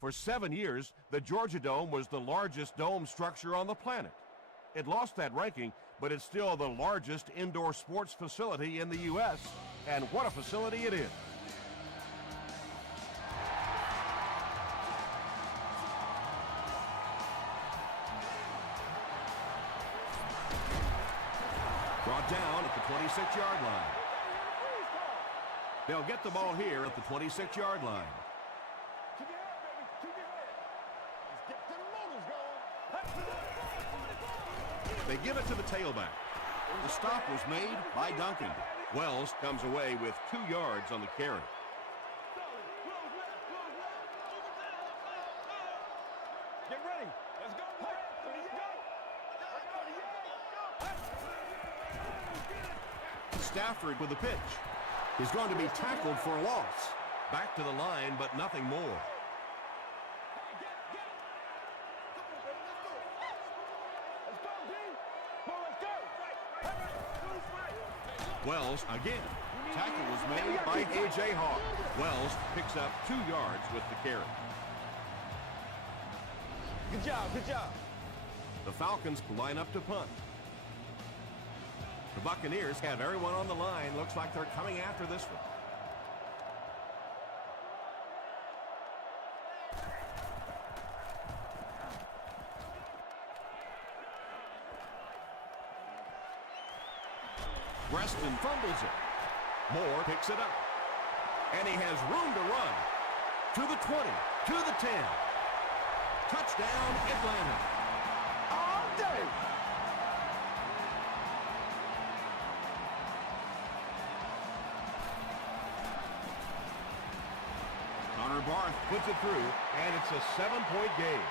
For 7 years, the Georgia Dome was the largest dome structure on the planet. It lost that ranking, but it's still the largest indoor sports facility in the U.S., and what a facility it is. Brought down at the 26-yard line. They'll get the ball here at the 26-yard line. They give it to the tailback. The stop was made by Duncan. Wells comes away with 2 yards on the carry. Get ready. Let's go. Stafford with the pitch. He's going to be tackled for a loss. Back to the line, but nothing more. Wells again. Tackle was made by A.J. Hawk. Wells picks up 2 yards with the carry. Good job, good job. The Falcons line up to punt. The Buccaneers have everyone on the line. Looks like they're coming after this one. Preston fumbles it. Moore picks it up. And he has room to run. To the 20, to the 10. Touchdown, Atlanta. All day. Connor Barth puts it through, and it's a 7-point game.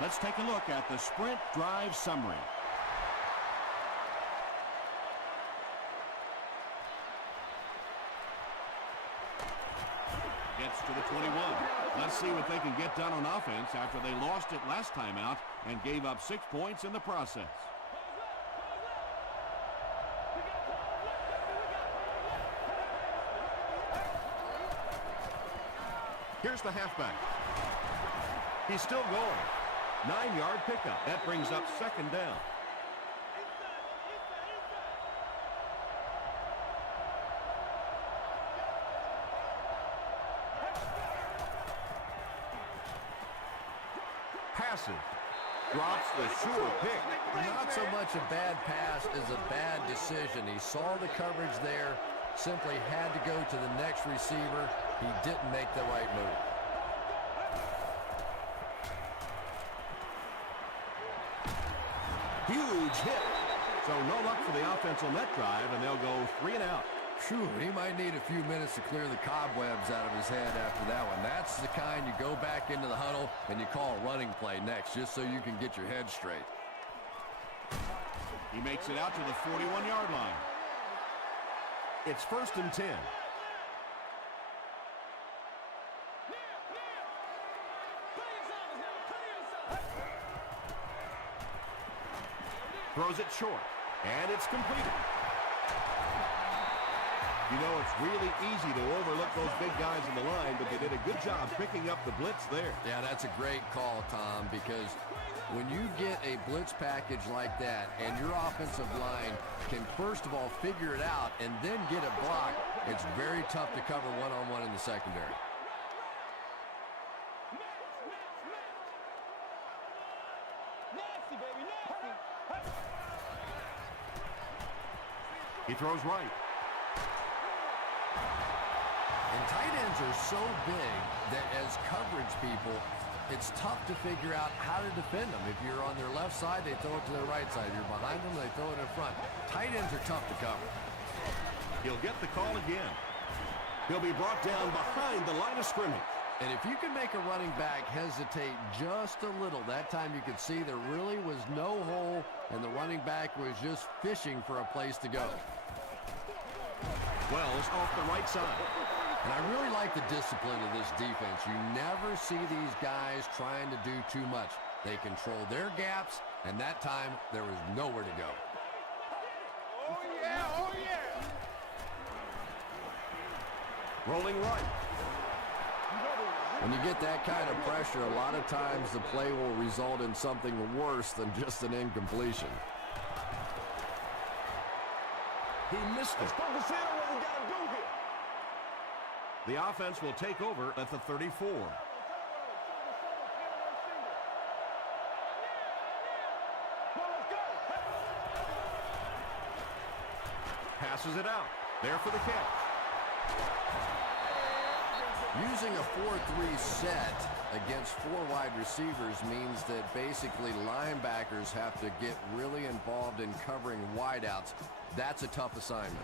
Let's take a look at the sprint drive summary. Gets to the 21. Let's see what they can get done on offense after they lost it last time out and gave up 6 points in the process. Here's the halfback. He's still going. 9-yard pickup. That brings up 2nd down. Passes. Drops the sure pick. Not so much a bad pass as a bad decision. He saw the coverage there, simply had to go to the next receiver. He didn't make the right move. Huge hit. So no luck for the offense on that drive, and they'll go 3 and out. Phew, he might need a few minutes to clear the cobwebs out of his head after that one. That's the kind you go back into the huddle and you call a running play next, just so you can get your head straight. He makes it out to the 41-yard line. It's 1st and 10. Throws it short, and it's completed. You know, it's really easy to overlook those big guys in the line, but they did a good job picking up the blitz there. Yeah, that's a great call, Tom, because when you get a blitz package like that and your offensive line can first of all figure it out and then get a block, it's very tough to cover one-on-one in the secondary. He throws right. And tight ends are so big that as coverage people, it's tough to figure out how to defend them. If you're on their left side, they throw it to their right side. If you're behind them, they throw it in front. Tight ends are tough to cover. He'll get the call again. He'll be brought down behind the line of scrimmage. And if you can make a running back hesitate just a little, that time you could see there really was no hole, and the running back was just fishing for a place to go. Wells off the right side. And I really like the discipline of this defense. You never see these guys trying to do too much. They control their gaps, and that time there was nowhere to go. Oh, yeah, oh, yeah. Rolling right. You know When you get that kind of pressure, a lot of times the play will result in something worse than just an incompletion. He missed it. Let's focus in on what we got to do here. The offense will take over at the 34. Passes it out. There for the catch. Using a 4-3 set against 4 wide receivers means that basically linebackers have to get really involved in covering wideouts. That's a tough assignment.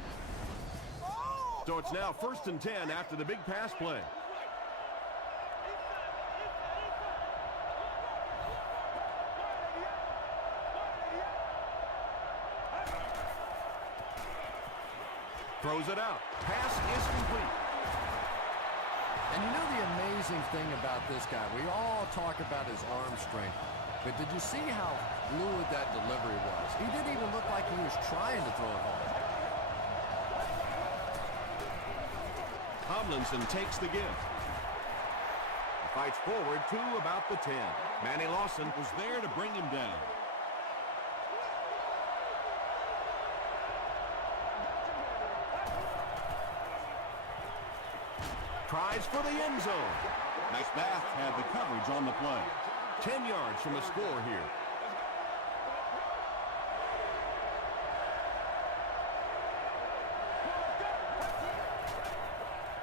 So it's now 1st and 10 after the big pass play. Throws it out. Pass is complete. And you know the amazing thing about this guy, we all talk about his arm strength, but did you see how fluid that delivery was? He didn't even look like he was trying to throw it home. Tomlinson takes the gift. He fights forward to about the 10. Manny Lawson was there to bring him down. Tries for the end zone. McBath had the coverage on the play. 10 yards from the score here.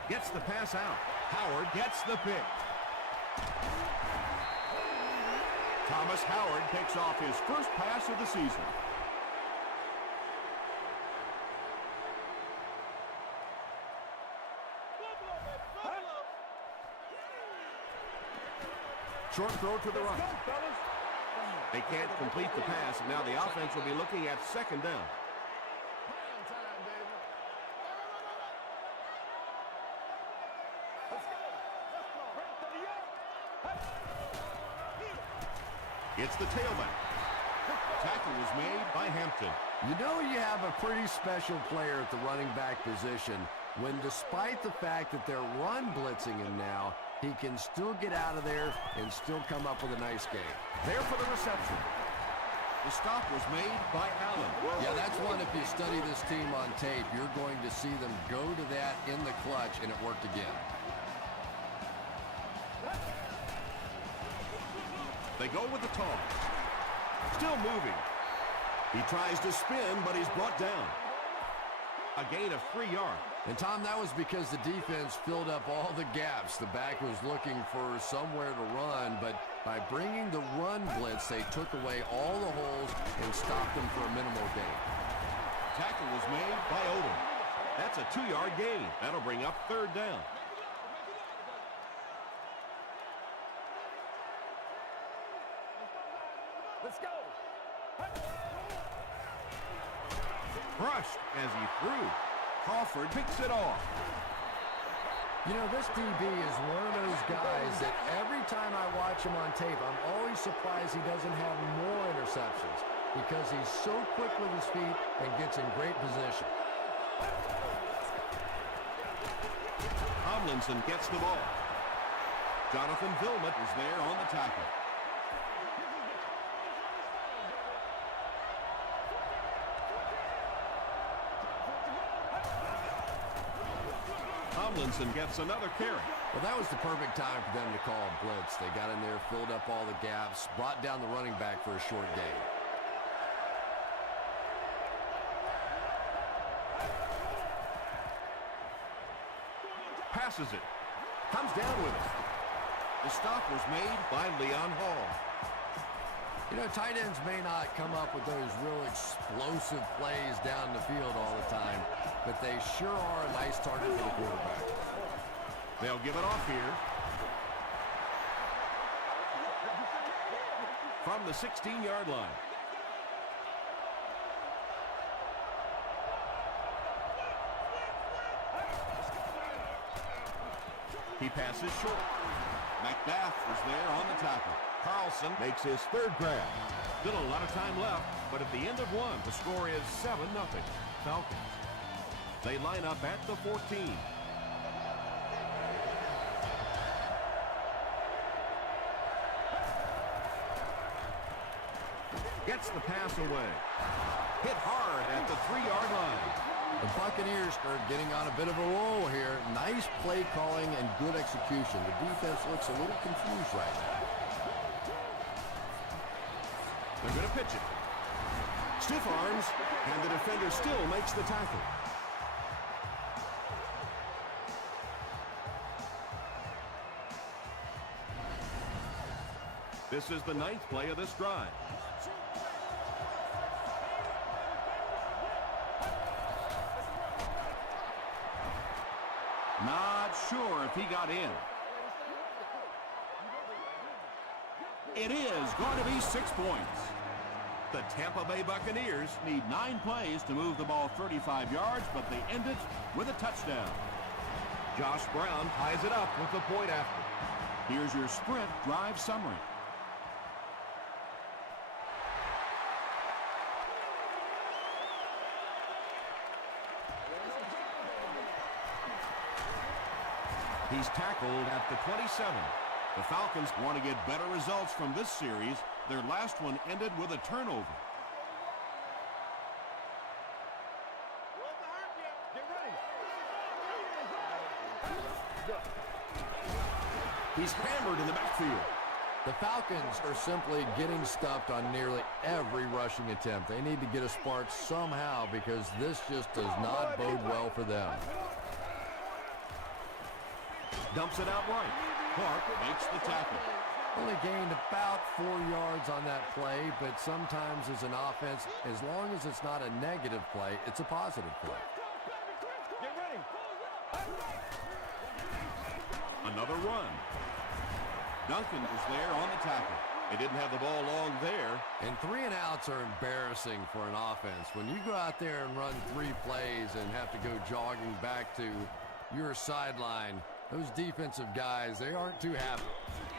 Gets the pass out. Howard gets the pick. Thomas Howard picks off his first pass of the season. Short throw to the right. They can't complete the pass, and now the offense will be looking at 2nd down. It's the tailback. Tackle was made by Hampton. You know you have a pretty special player at the running back position when, despite the fact that they're run blitzing him now, he can still get out of there and still come up with a nice game. There for the reception. The stop was made by Allen. Yeah, that's one, if you study this team on tape, you're going to see them go to that in the clutch, and it worked again. They go with the toss. Still moving. He tries to spin, but he's brought down. A gain of 3 yards. And, Tom, that was because the defense filled up all the gaps. The back was looking for somewhere to run, but by bringing the run blitz, they took away all the holes and stopped them for a minimal gain. Tackle was made by Odom. That's a 2-yard gain. That'll bring up 3rd down. Let's go. Brushed as he threw. Crawford picks it off. You know, this DB is one of those guys that every time I watch him on tape, I'm always surprised he doesn't have more interceptions because he's so quick with his feet and gets in great position. Tomlinson gets the ball. Jonathan Vilmot is there on the tackle. Tomlinson gets another carry. Well, that was the perfect time for them to call a blitz. They got in there, filled up all the gaps, brought down the running back for a short gain. Passes it. Comes down with it. The stop was made by Leon Hall. You know, tight ends may not come up with those real explosive plays down the field all the time, but they sure are a nice target for the quarterback. They'll give it off here. From the 16-yard line. He passes short. McBath was there on the tackle. Carlson makes his 3rd grab. Still a lot of time left, but at the end of one, the score is 7-0. Falcons. They line up at the 14. Gets the pass away. Hit hard at the 3-yard line. The Buccaneers are getting on a bit of a roll here. Nice play calling and good execution. The defense looks a little confused right now. They're going to pitch it. Stiff arms, and the defender still makes the tackle. This is the 9th play of this drive. Not sure if he got in. It is going to be 6 points. The Tampa Bay Buccaneers need 9 plays to move the ball 35 yards, but they end it with a touchdown. Josh Brown ties it up with the point after. Here's your sprint drive summary. He's tackled at the 27. The Falcons want to get better results from this series. Their last one ended with a turnover. He's hammered in the backfield. The Falcons are simply getting stuffed on nearly every rushing attempt. They need to get a spark somehow because this just does not bode well for them. Dumps it out right. Clark makes the tackle. Only gained about 4 yards on that play, but sometimes as an offense, as long as it's not a negative play, it's a positive play. Get ready. Another run. Duncan was there on the tackle. They didn't have the ball long there. And 3 and outs are embarrassing for an offense. When you go out there and run 3 plays and have to go jogging back to your sideline, those defensive guys, they aren't too happy.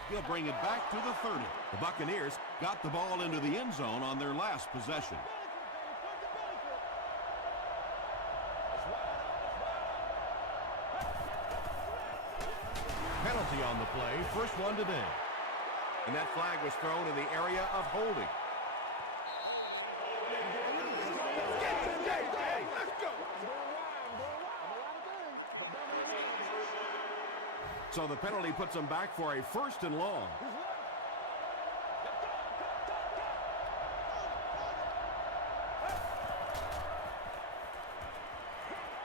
He'll bring it back to the 30. The Buccaneers got the ball into the end zone on their last possession. Penalty on the play, first one today. And that flag was thrown in the area of holding. So the penalty puts them back for a 1st and long.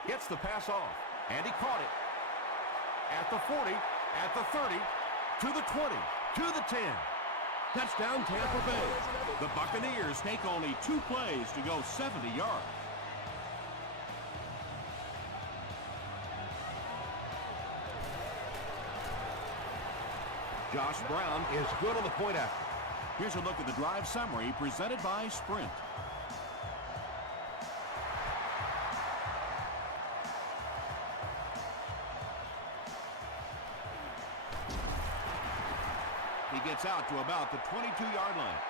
Gets the pass off, and he caught it. At the 40, at the 30, to the 20, to the 10. Touchdown Tampa Bay. The Buccaneers take only 2 plays to go 70 yards. Josh Brown is good on the point after. Here's a look at the drive summary presented by Sprint. He gets out to about the 22-yard line.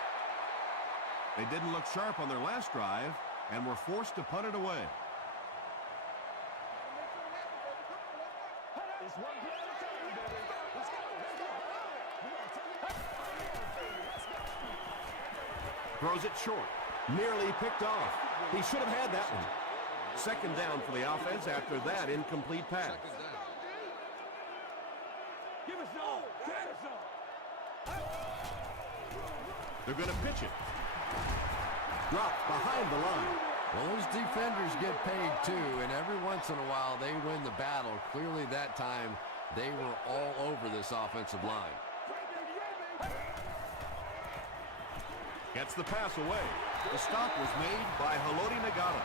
They didn't look sharp on their last drive and were forced to punt it away. Throws it short. Nearly picked off. He should have had that one. 2nd down for the offense after that incomplete pass. Give us all. Get us all. They're going to pitch it. Dropped behind the line. Well, those defenders get paid too, and every once in a while they win the battle. Clearly that time they were all over this offensive line. Gets the pass away. The stop was made by Haloti Nagata.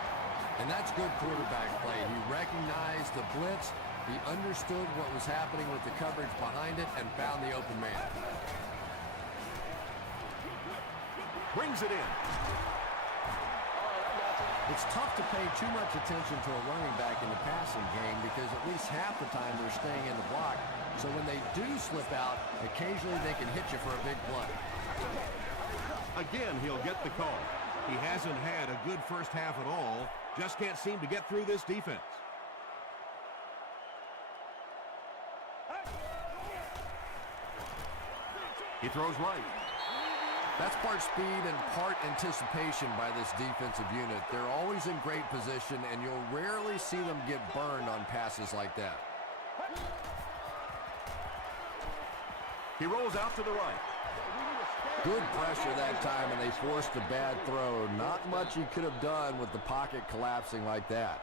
And that's good quarterback play. He recognized the blitz. He understood what was happening with the coverage behind it and found the open man. Brings it in. It's tough to pay too much attention to a running back in the passing game because at least half the time they're staying in the block. So when they do slip out, occasionally they can hit you for a big play. Again, he'll get the call. He hasn't had a good first half at all. Just can't seem to get through this defense. He throws right. That's part speed and part anticipation by this defensive unit. They're always in great position, and you'll rarely see them get burned on passes like that. He rolls out to the right. Good pressure that time, and they forced a bad throw. Not much he could have done with the pocket collapsing like that.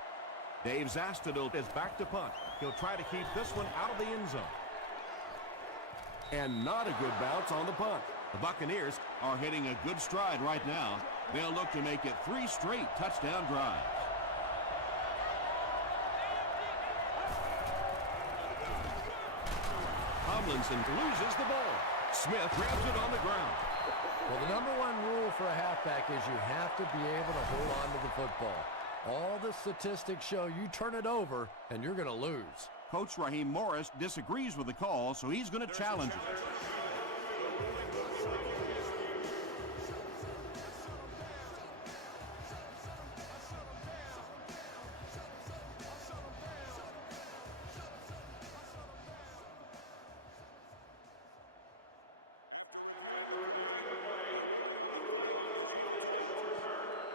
Dave Zastudil is back to punt. He'll try to keep this one out of the end zone. And not a good bounce on the punt. The Buccaneers are hitting a good stride right now. They'll look to make it 3 straight touchdown drives. Tomlinson loses the ball. Smith grabs it on the ground. Well, the number one rule for a halfback is you have to be able to hold on to the football. All the statistics show you turn it over, and you're going to lose. Coach Raheem Morris disagrees with the call, so he's going to challenge it.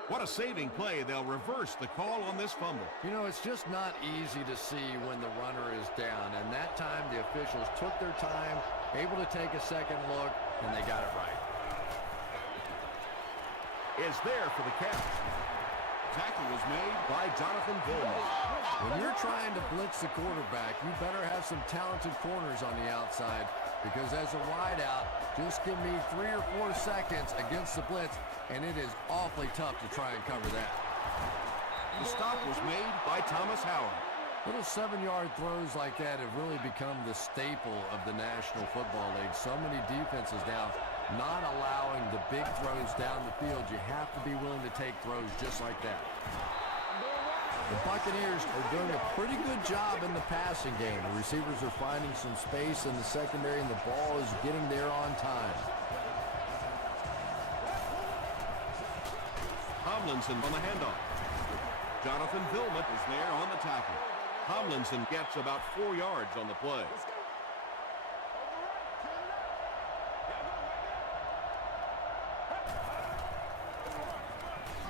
What a saving play. They'll reverse the call on this fumble. You know, it's just not easy to see when the runner is down, and that time the officials took their time, able to take a second look, and they got it right. Is there for the catch. Tackle was made by Jonathan Billman. When you're trying to blitz the quarterback, you better have some talented corners on the outside, because as a wideout, just give me 3 or 4 seconds against the blitz, and it is awfully tough to try and cover that. The stop was made by Thomas Howard. Little 7-yard throws like that have really become the staple of the National Football League. So many defenses now not allowing the big throws down the field. You have to be willing to take throws just like that. The Buccaneers are doing a pretty good job in the passing game. The receivers are finding some space in the secondary, and the ball is getting there on time. Tomlinson on the handoff. Jonathan Vilmot is there on the tackle. Tomlinson gets about 4 yards on the play.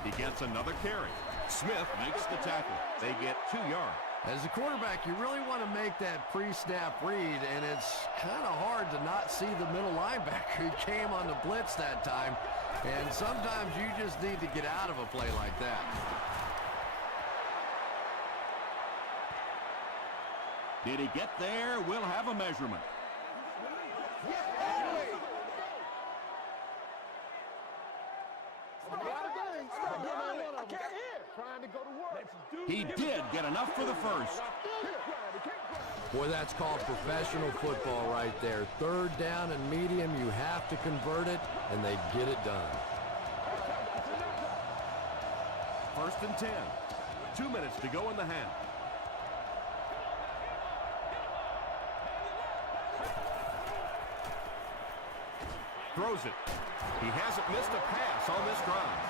He gets another carry. Smith makes the tackle. They get 2 yards. As a quarterback, you really want to make that pre-snap read, and it's kind of hard to not see the middle linebacker. He came on the blitz that time, and sometimes you just need to get out of a play like that. Did he get there? We'll have a measurement. He did get enough for the first. Boy, that's called professional football right there. 3rd down and medium, you have to convert it, and they get it done. 1st and 10. 2 minutes to go in the half. Throws it. He hasn't missed a pass on this drive.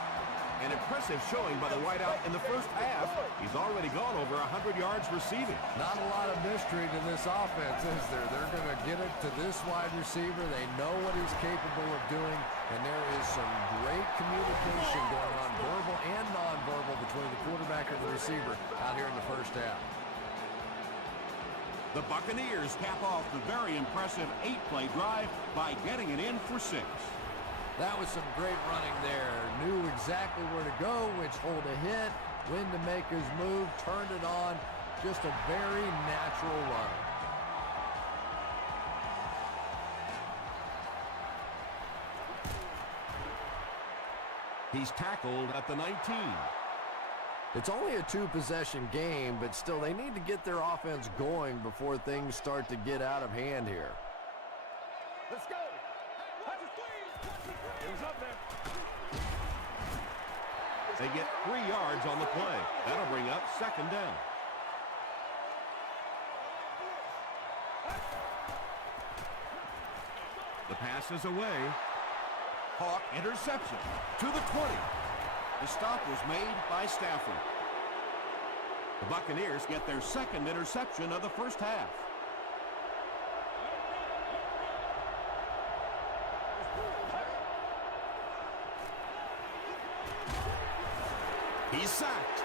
An impressive showing by the wideout in the first half. He's already gone over 100 yards receiving. Not a lot of mystery to this offense, is there? They're going to get it to this wide receiver. They know what he's capable of doing, and there is some great communication going on, verbal and nonverbal, between the quarterback and the receiver out here in the first half. The Buccaneers cap off the very impressive 8-play drive by getting it in for 6. That was some great running there. Knew exactly where to go, which hole to hit, when to make his move, turned it on. Just a very natural run. He's tackled at the 19. It's only a 2-possession game, but still they need to get their offense going before things start to get out of hand here. Let's go. They get 3 yards on the play. That'll bring up 2nd down. The pass is away. Hawk interception to the 20. The stop was made by Stafford. The Buccaneers get their 2nd interception of the first half. He's sacked.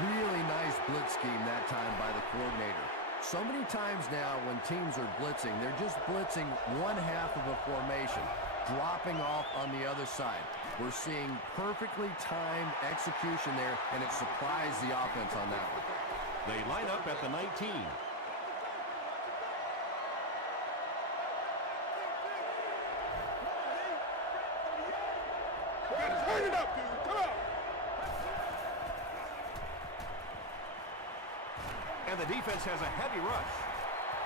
Really nice blitz scheme that time by the coordinator. So many times now when teams are blitzing, they're just blitzing one half of a formation, dropping off on the other side. We're seeing perfectly timed execution there, and it surprised the offense on that one. They line up at the 19. Turn it up, dude. Come on. And the defense has a heavy rush.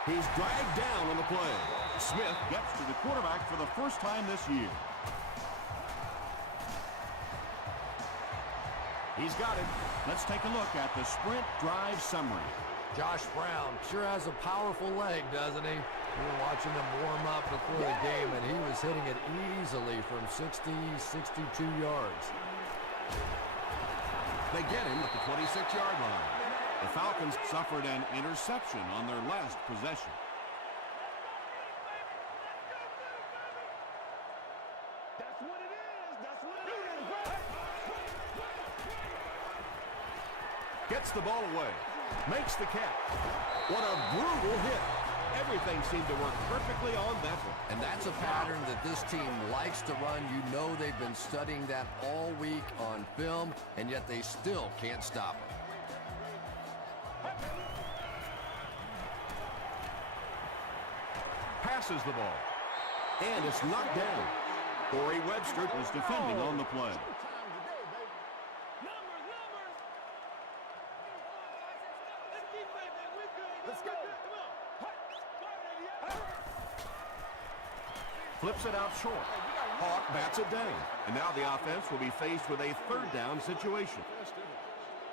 He's dragged down on the play. Smith gets to the quarterback for the first time this year. He's got it. Let's take a look at the sprint drive summary. Josh Brown sure has a powerful leg, doesn't he? We were watching him warm up before the game, and he was hitting it easily from 60, 62 yards. They get him at the 26-yard line. The Falcons suffered an interception on their last possession. That's what it is. That's what it is. Gets the ball away. Makes the catch. What a brutal hit. Everything seemed to work perfectly on that one. And that's a pattern that this team likes to run. You know they've been studying that all week on film, and yet they still can't stop it. Passes the ball. And it's knocked down. Corey Webster was defending on the play. Let's go. Flips it out short. Hawk bats it down. And now the offense will be faced with a third down situation.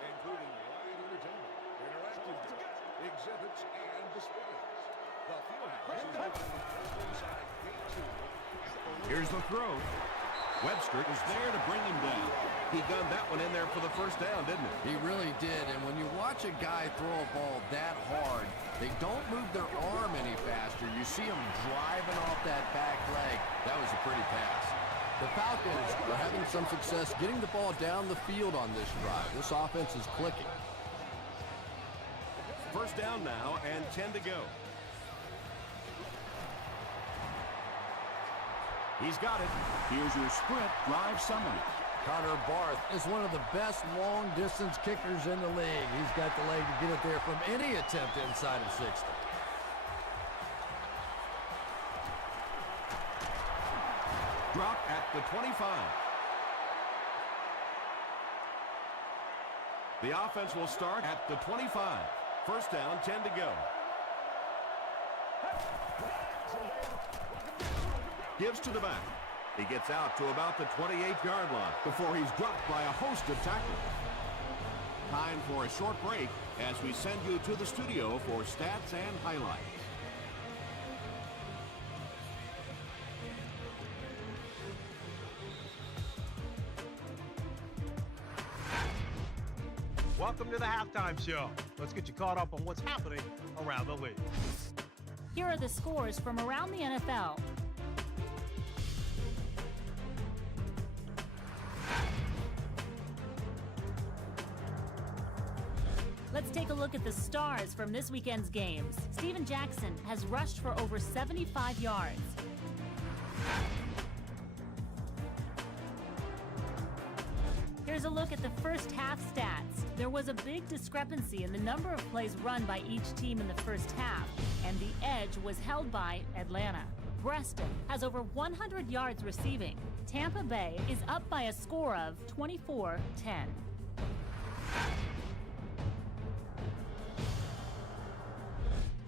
Including live entertainment, interactive exhibits, and displays. The Fieldhouse is open inside Gate 2. Here's the throw. Webster is there to bring him down. He gunned that one in there for the first down, didn't he? He really did, and when you watch a guy throw a ball that hard, they don't move their arm any faster. You see him driving off that back leg. That was a pretty pass. The Falcons are having some success getting the ball down the field on this drive. This offense is clicking. First down now and 10 to go. He's got it. Here's your sprint drive summary. Connor Barth is one of the best long-distance kickers in the league. He's got the leg to get it there from any attempt inside of 60. Drop at the 25. The offense will start at the 25. First down, 10 to go. Gives to the back. He gets out to about the 28-yard line before he's dropped by a host of tacklers. Time for a short break as we send you to the studio for stats and highlights. Welcome to the halftime show. Let's get you caught up on what's happening around the league. Here are the scores from around the NFL. Let's take a look at the stars from this weekend's games. Steven Jackson has rushed for over 75 yards. Here's a look at the first half stats. There was a big discrepancy in the number of plays run by each team in the first half, and the edge was held by Atlanta. Preston has over 100 yards receiving. Tampa Bay is up by a score of 24-10.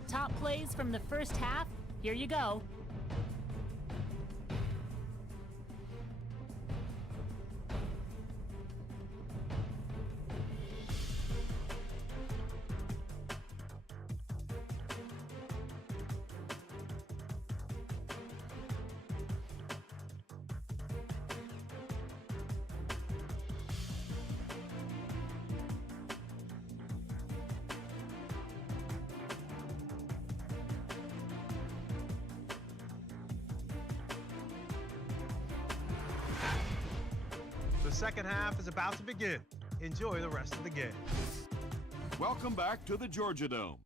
Top plays from the first half, here you go. The second half is about to begin. enjoy the rest of the game. Welcome back to the Georgia Dome.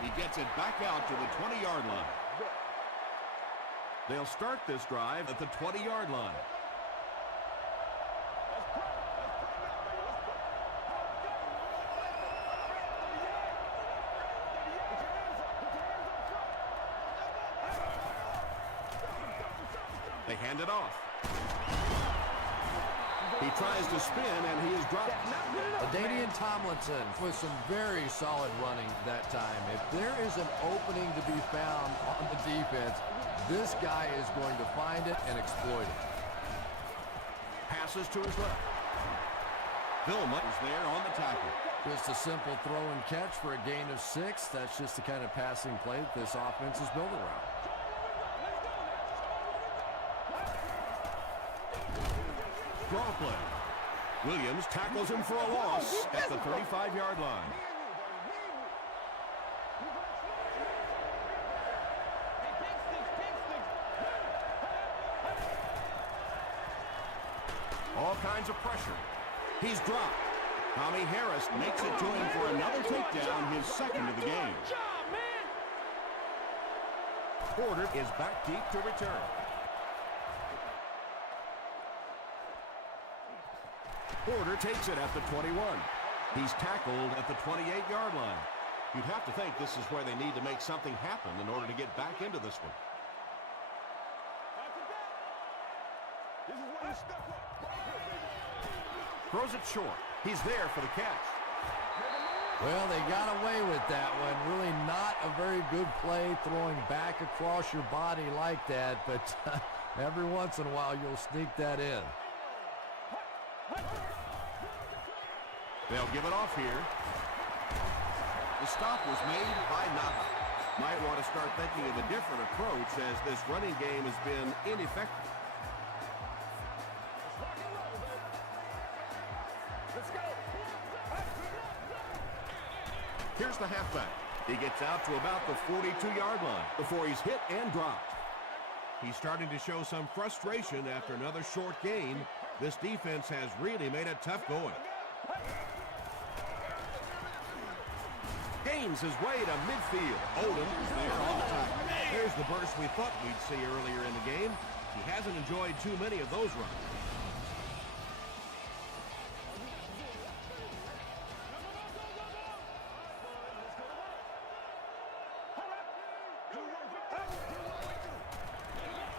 He gets it back out to the 20-yard line. They'll start this drive at the 20-yard line. They hand it off. He tries to spin, and he is dropped. LaDainian Tomlinson with some very solid running that time. If there is an opening to be found on the defense, this guy is going to find it and exploit it. Passes to his left. Vilma is there on the tackle. Just a simple throw and catch for a gain of 6. That's just the kind of passing play that this offense is built around. Draw play. Williams tackles him for a loss at the 35-yard line. All kinds of pressure. He's dropped. Tommy Harris makes it to him for another takedown, his second of the game. Porter is back deep to return. Porter takes it at the 21. He's tackled at the 28-yard line. You'd have to think this is where they need to make something happen in order to get back into this one. Throws it short. He's there for the catch. Well, they got away with that one. Really not a very good play throwing back across your body like that, but every once in a while you'll sneak that in. They'll give it off here. The stop was made by Nava. Might want to start thinking of a different approach as this running game has been ineffective. Here's the halfback. He gets out to about the 42-yard line before he's hit and dropped. He's starting to show some frustration after another short gain. This defense has really made it tough going. Gains his way to midfield. Odom is there on the tackle. There's the burst we thought we'd see earlier in the game. He hasn't enjoyed too many of those runs.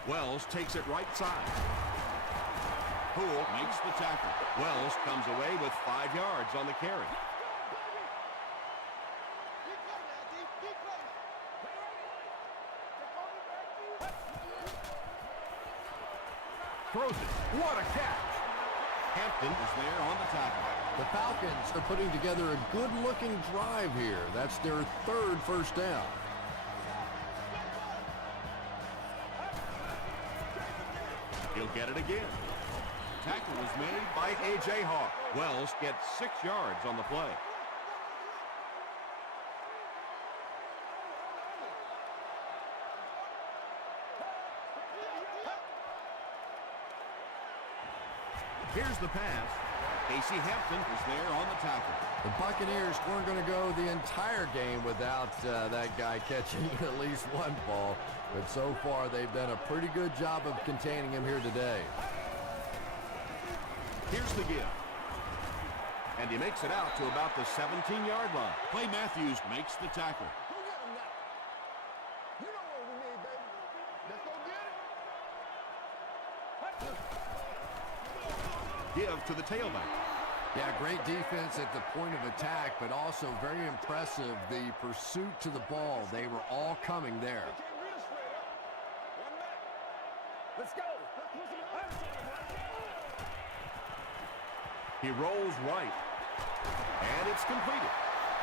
Wells takes it right side. Poole makes the tackle. Wells comes away with 5 yards on the carry. Throws it. What a catch! Hampton is there on the tackle. The Falcons are putting together a good-looking drive here. That's their 3rd first down. He'll get it again. Tackle was made by A.J. Hawk. Wells gets 6 yards on the play. Here's the pass. Casey Hampton is there on the tackle. The Buccaneers weren't going to go the entire game without that guy catching at least one ball. But so far, they've done a pretty good job of containing him here today. Here's the give. And he makes it out to about the 17-yard line. Clay Matthews makes the tackle. Give to the tailback. Yeah, great defense at the point of attack, but also very impressive the pursuit to the ball. They were all coming there. Let's go. He rolls right. And it's completed.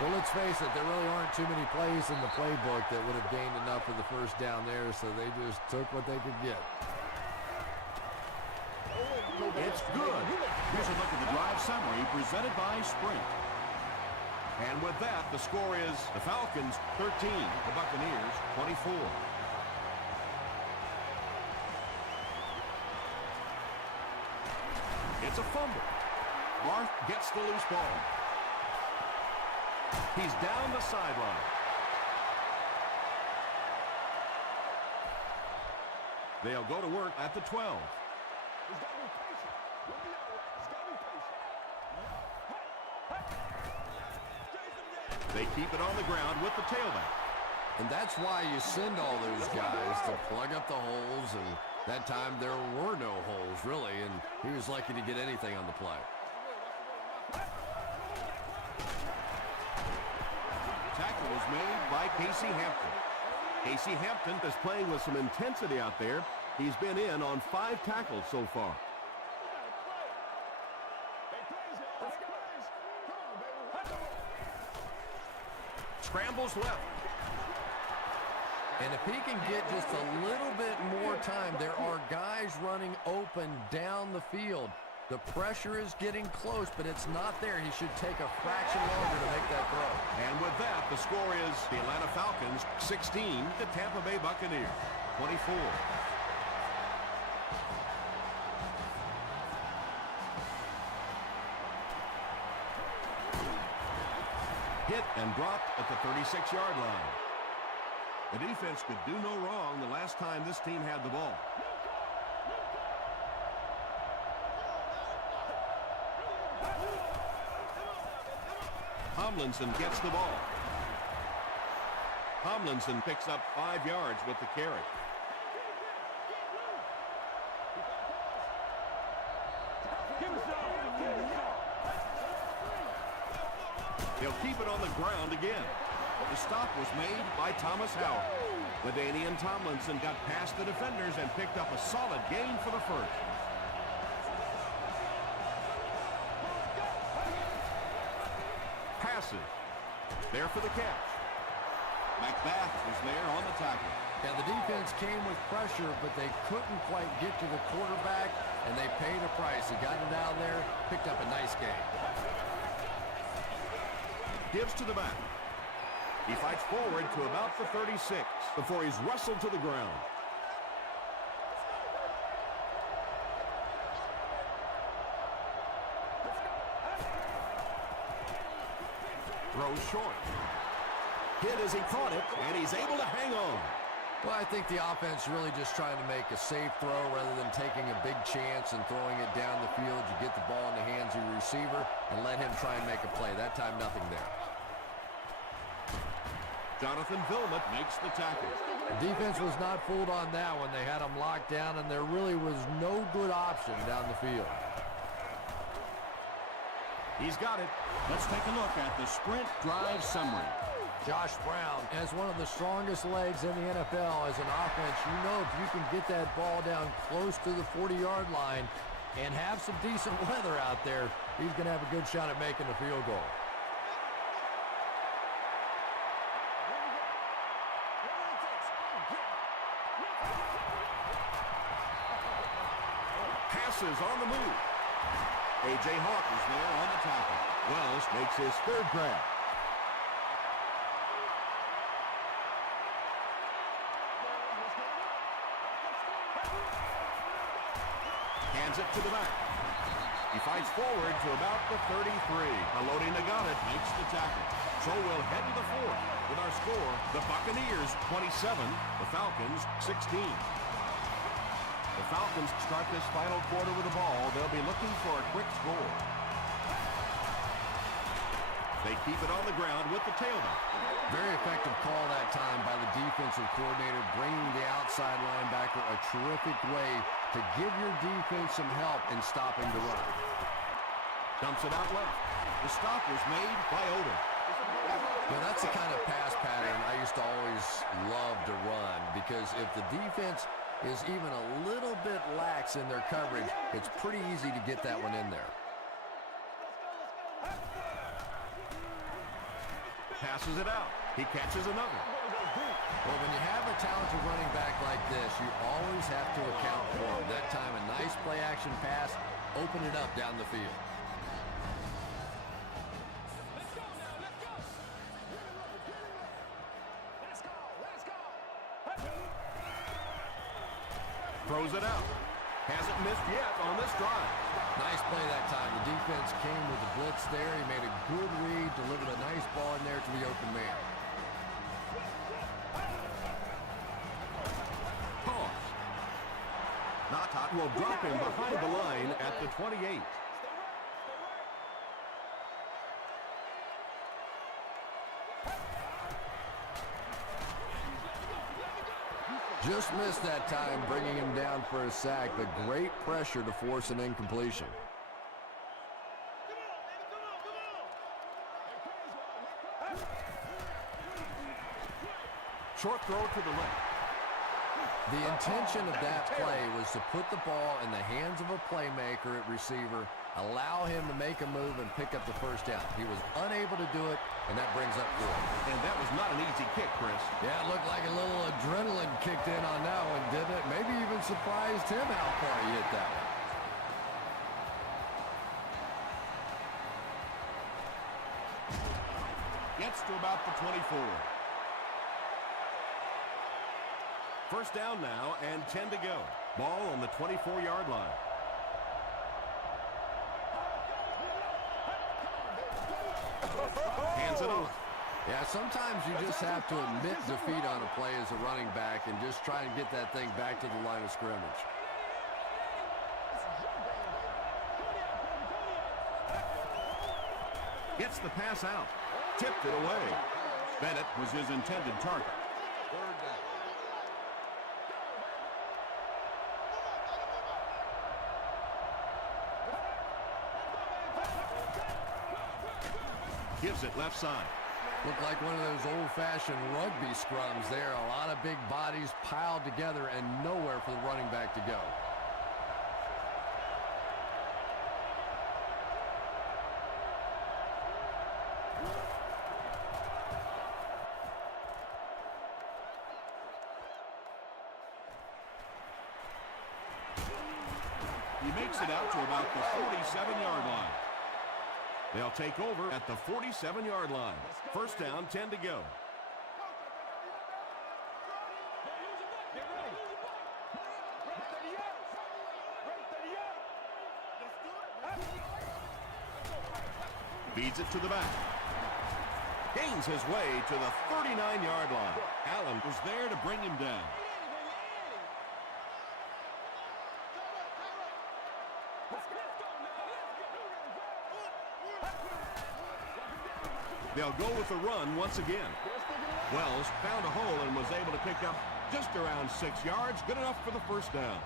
Well, let's face it, there really aren't too many plays in the playbook that would have gained enough of the first down there, so they just took what they could get. It's good. Here's a look at the drive summary presented by Sprint. And with that, the score is the Falcons 13, the Buccaneers 24. It's a fumble. Barth gets the loose ball. He's down the sideline. They'll go to work at the 12. He's got to be patient. He's got to be patient. They keep it on the ground with the tailback. And that's why you send all those guys to plug up the holes, and that time there were no holes, really, and he was lucky to get anything on the play. Tackle was made by Casey Hampton. Casey Hampton is playing with some intensity out there. He's been in on 5 tackles so far. Scrambles left. And if he can get just a little bit more time, there are guys running open down the field. The pressure is getting close, but it's not there. He should take a fraction longer to make that throw. And with that, the score is the Atlanta Falcons 16, the Tampa Bay Buccaneers 24. Hit and dropped at the 36-yard line. The defense could do no wrong the last time this team had the ball. Tomlinson gets the ball. Tomlinson picks up 5 yards with the carry. He'll keep it on the ground again. The stop was made by Thomas Howard. LaDainian Tomlinson got past the defenders and picked up a solid gain for the first. Passes. There for the catch. McBath was there on the tackle. Yeah, the defense came with pressure, but they couldn't quite get to the quarterback, and they paid a price. He got it out there, picked up a nice gain. Gives to the back. He fights forward to about the 36 before he's wrestled to the ground. Throws short. Hit as he caught it, and he's able to hang on. Well, I think the offense really just trying to make a safe throw rather than taking a big chance and throwing it down the field. You get the ball in the hands of your receiver and let him try and make a play. That time, nothing there. Jonathan Vilmot makes the tackle. The defense was not fooled on that one. They had him locked down, and there really was no good option down the field. He's got it. Let's take a look at the Sprint drive summary. Josh Brown has one of the strongest legs in the NFL as an offense. You know, if you can get that ball down close to the 40-yard line and have some decent weather out there, he's going to have a good shot at making the field goal. Passes on the move. A.J. Hawk is there on the tackle. Wells makes his third grab. Hands it to the back. He fights forward to about the 33. Haloti Ngata makes the tackle. So we'll head to the fourth with our score, the Buccaneers 27, the Falcons 16. The Falcons start this final quarter with the ball. They'll be looking for a quick score. They keep it on the ground with the tailback. Very effective call that time by the defensive coordinator, bringing the outside linebacker a terrific way to give your defense some help in stopping the run. Dumps it out left. The stop was made by Odom. Well, that's the kind of pass pattern I used to always love to run, because if the defense is even a little bit lax in their coverage, it's pretty easy to get that one in there. Passes it out. He catches another. Well, when you have a talented running back like this, you always have to account for him. That time, a nice play-action pass, open it up down the field. Throws it out. Hasn't missed yet on this drive. Nice play that time. The defense came with the blitz there. He made a good read, delivered a nice ball in there to the open man. Toss. Natat will drop him behind the line at the 28. Just missed that time, bringing him down for a sack, but great pressure to force an incompletion. Short throw to the left. The intention of that play was to put the ball in the hands of a playmaker at receiver, allow him to make a move and pick up the first down. He was unable to do it, and that brings up 4. And that was not an easy kick, Chris. Yeah, it looked like a little adrenaline kicked in on that one, didn't it? Maybe even surprised him how far he hit that one. Gets to about the 24. First down now and 10 to go. Ball on the 24-yard line. Hands it off. Yeah, sometimes you just have to admit defeat on a play as a running back and just try and get that thing back to the line of scrimmage. Gets the pass out. Tipped it away. Bennett was his intended target. Gives it left side. Looked like one of those old-fashioned rugby scrums there. A lot of big bodies piled together and nowhere for the running back to go. He makes it out to about the 47-yard line. They'll take over at the 47-yard line. First down, 10 to go. Feeds it to the back. Gains his way to the 39-yard line. Allen was there to bring him down. They'll go with the run once again. Wells found a hole and was able to pick up just around 6 yards, good enough for the first down.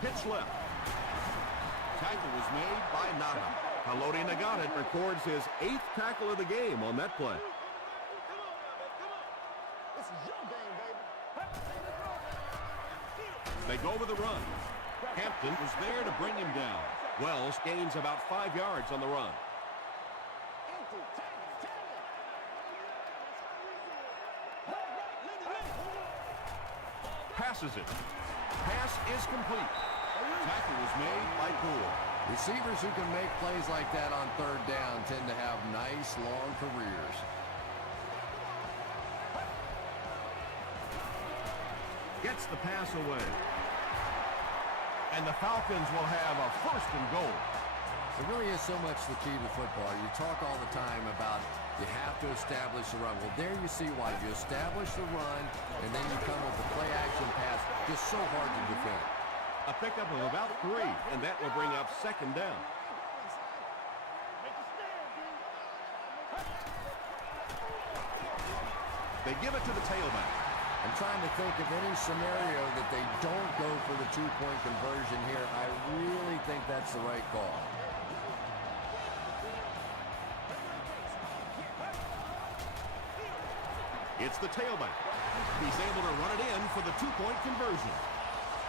Pitch left. Tackle was made by Nada. Haloti Nagata records his 8th tackle of the game on that play. They go with the run. Hampton was there to bring him down. Wells gains about 5 yards on the run. Passes it. Pass is complete. Tackle was made by Poole. Receivers who can make plays like that on third down tend to have nice, long careers. Gets the pass away. And the Falcons will have a first and goal. It really is so much the key to football. You talk all the time about you have to establish the run. Well, there you see why. You establish the run, and then you come with the play-action pass. Just so hard to defend. A pickup of about 3, and that will bring up second down. They give it to the tailback. I'm trying to think of any scenario that they don't go for the 2-point conversion here. I really think that's the right call. It's the tailback. He's able to run it in for the 2-point conversion.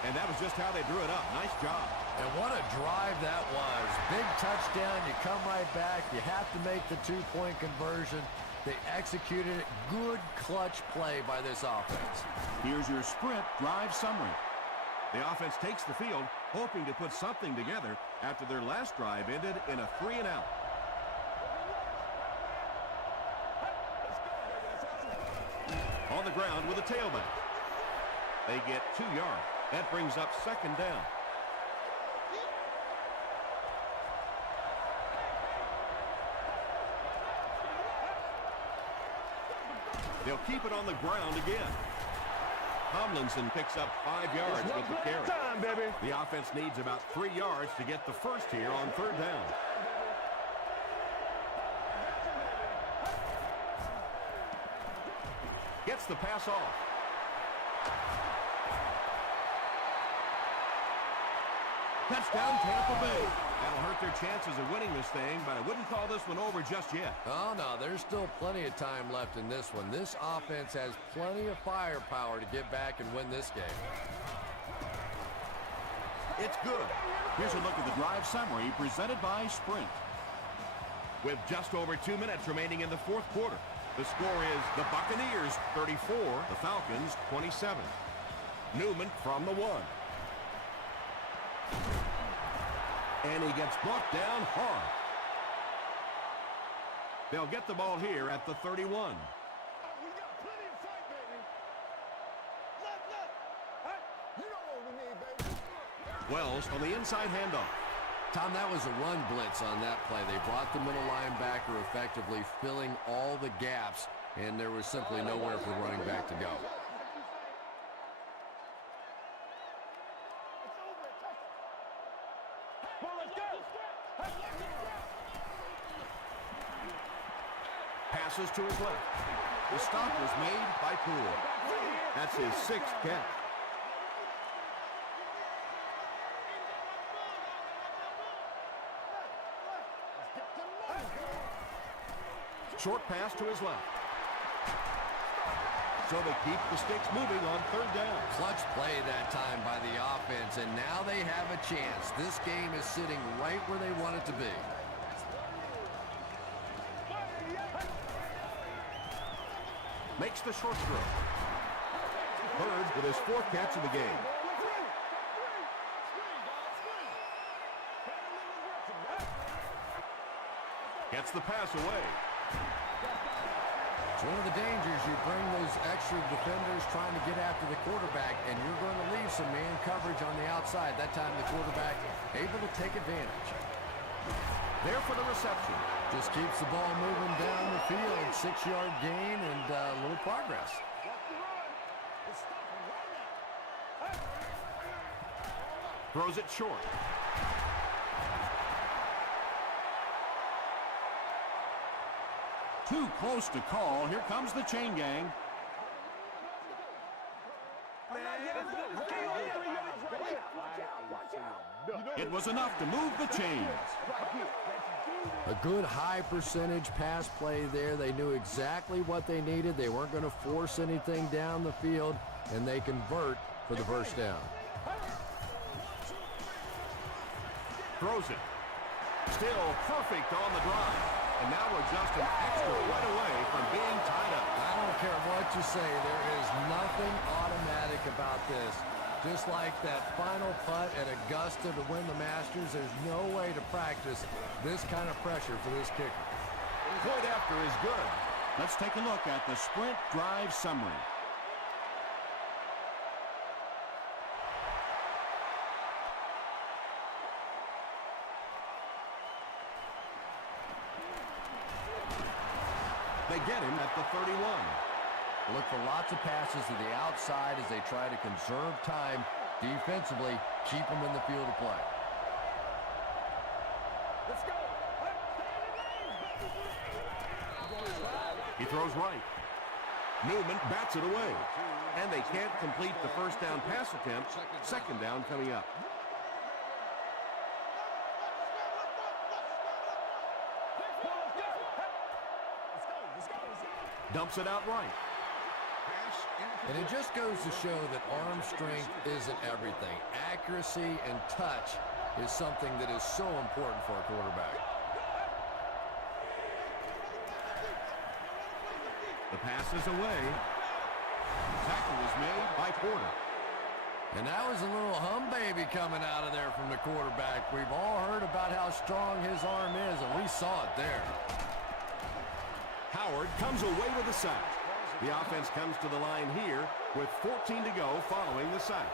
And that was just how they drew it up. Nice job. And what a drive that was. Big touchdown. You come right back. You have to make the two-point conversion. They executed it. Good clutch play by this offense. Here's your sprint drive summary. The offense takes the field, hoping to put something together after their last drive ended in a 3-and-out. On the ground with a tailback. They get 2 yards. That brings up second down. They'll keep it on the ground again. Tomlinson picks up 5 yards with the carry. Time, baby. The offense needs about 3 yards to get the first here on third down. Gets the pass off. Touchdown, Tampa Bay. That'll hurt their chances of winning this thing, but I wouldn't call this one over just yet. Oh, no, there's still plenty of time left in this one. This offense has plenty of firepower to get back and win this game. It's good. Here's a look at the drive summary presented by Sprint. With just over 2 minutes remaining in the fourth quarter, the score is the Buccaneers 34, the Falcons 27. Newman from the 1. And he gets brought down hard. They'll get the ball here at the 31. We got plenty of fight, baby. Look. You know what we need, baby. Wells on the inside handoff. Tom, that was a run blitz on that play. They brought the middle linebacker effectively filling all the gaps, and there was simply nowhere for the running back to go. Passes to his left. The stop was made by Poole. That's his 6th catch. Short pass to his left. So they keep the sticks moving on third down. Clutch play that time by the offense, and now they have a chance. This game is sitting right where they want it to be. Makes the short throw. Bird with his 4th catch of the game. Gets the pass away. It's one of the dangers. You bring those extra defenders trying to get after the quarterback, and you're going to leave some man coverage on the outside. That time the quarterback able to take advantage. There for the reception. Just keeps the ball moving down the field. 6-yard gain and a little progress. Throws it short. Too close to call. Here comes the chain gang. It was enough to move the chains. A good high percentage pass play there. They knew exactly what they needed. They weren't going to force anything down the field, and they convert for the first down. Throws it. Still perfect on the drive. And now we're just an extra point away from being tied up. I don't care what you say. There is nothing automatic about this. Just like that final putt at Augusta to win the Masters, there's no way to practice this kind of pressure for this kicker. Point after is good. Let's take a look at the sprint drive summary. They get him at the 31. Look for lots of passes to the outside as they try to conserve time defensively, keep them in the field of play. Let's go. He throws right. Newman bats it away. And they can't complete the first down pass attempt. Second down coming up. Dumps it out right. And it just goes to show that arm strength isn't everything. Accuracy and touch is something that is so important for a quarterback. The pass is away. Tackle is made by Porter. And that was a little hum baby coming out of there from the quarterback. We've all heard about how strong his arm is, and we saw it there. Howard comes away with a sack. The offense comes to the line here with 14 to go following the sack.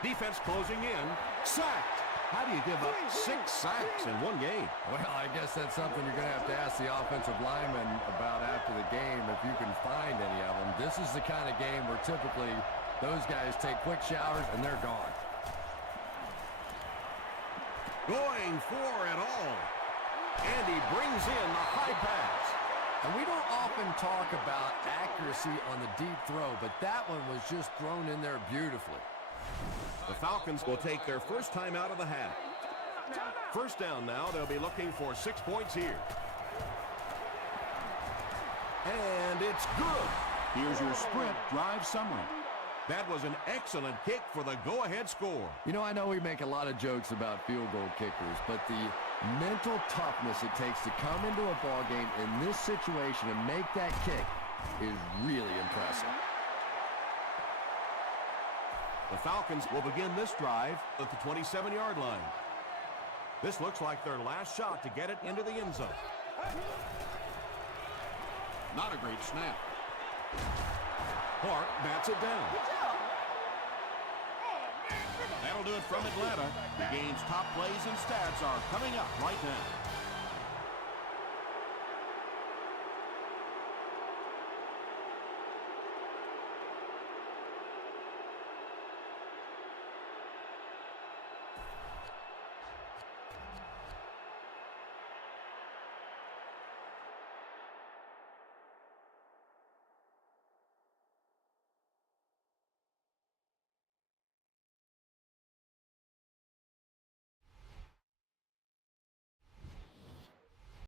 Defense closing in. Sacked. How do you give up 6 sacks in one game? Well, I guess that's something you're going to have to ask the offensive lineman about after the game if you can find any of them. This is the kind of game where typically those guys take quick showers and they're gone. Going for it all. And he brings in the high pass. And we don't often talk about accuracy on the deep throw, but that one was just thrown in there beautifully. The Falcons will take their first time out of the half. First down now, they'll be looking for 6 points here. And it's good. Here's your sprint drive summary. That was an excellent kick for the go-ahead score. You know, I know we make a lot of jokes about field goal kickers, but the mental toughness it takes to come into a ball game in this situation and make that kick is really impressive. The Falcons will begin this drive at the 27-yard line. This looks like their last shot to get it into the end zone. Not a great snap. Clark bats it down. That'll do it from Atlanta. The game's top plays and stats are coming up right now.